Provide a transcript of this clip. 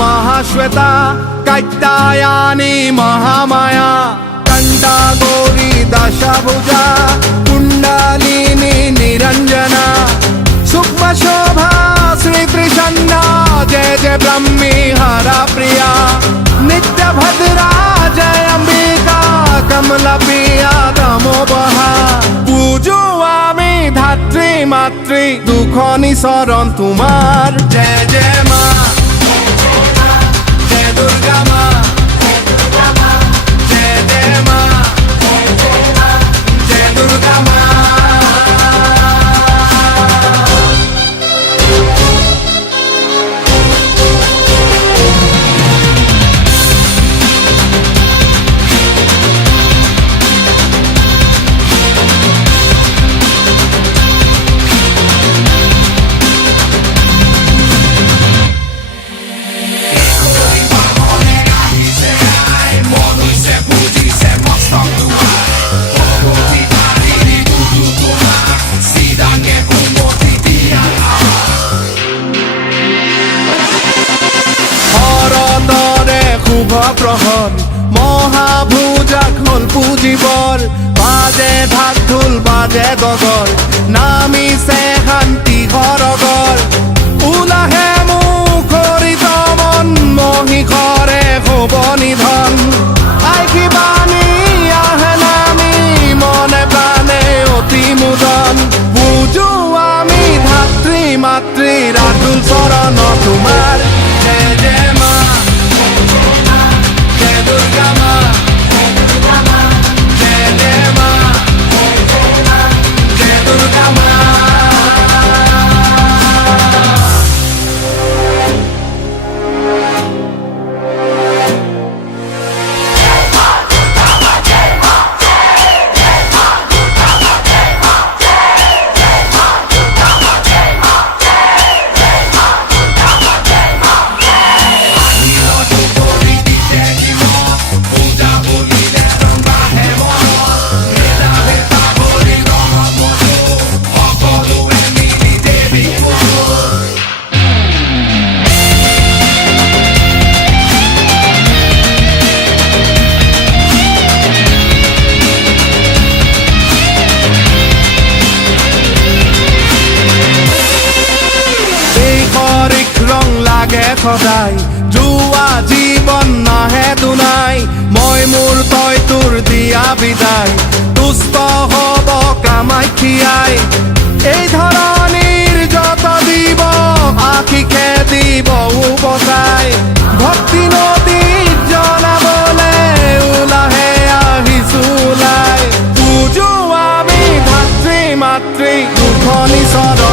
महाश्वेता कात्यायनी महामाया कंडा गौरी दशभुजा कुंडलिनी निरंजना सूक्ष्म शोभा श्री त्रिशन्ना जय जय ब्रह्मी हरा प्रिया नित्य भद्रा जय अंबिका कमला प्रिया नमो बहा पूजो आमी धात्री मातृ दुखनी शरण तुम्हार जय जय माँ जय दुर्गा माँ जय जय माँ जय दुर्गा माँ प्रहर महाभुजाक हल पुजिबर बाजे ढाक ढोल बाजे गगर नामिसे शान्ति घरगर उलाहे मुखरित मन महिषरे हब निधन आइखी बाणी आহে नामी मने प्राणे अति मुदन बुझो आमी धात्री मातृ रातुल चरण तुम्हार जय जय माँ दुर्गा माँ जय जय माँ जय दुर्गा माँ সদায় জুৱা জীৱন নাহে দুনাই মই মোৰ তই তোৰ দিয়া বিদায় দুষ্ট হব কামাখ্যাই এই ধৰণীৰ যত দিব আশীষে দিব উপচাই ভক্তি নদীত জনাবলে ওলাহে আহিছো ওলাই পূজো আমি ভাতৃ মাতৃ দুখনি চৰণ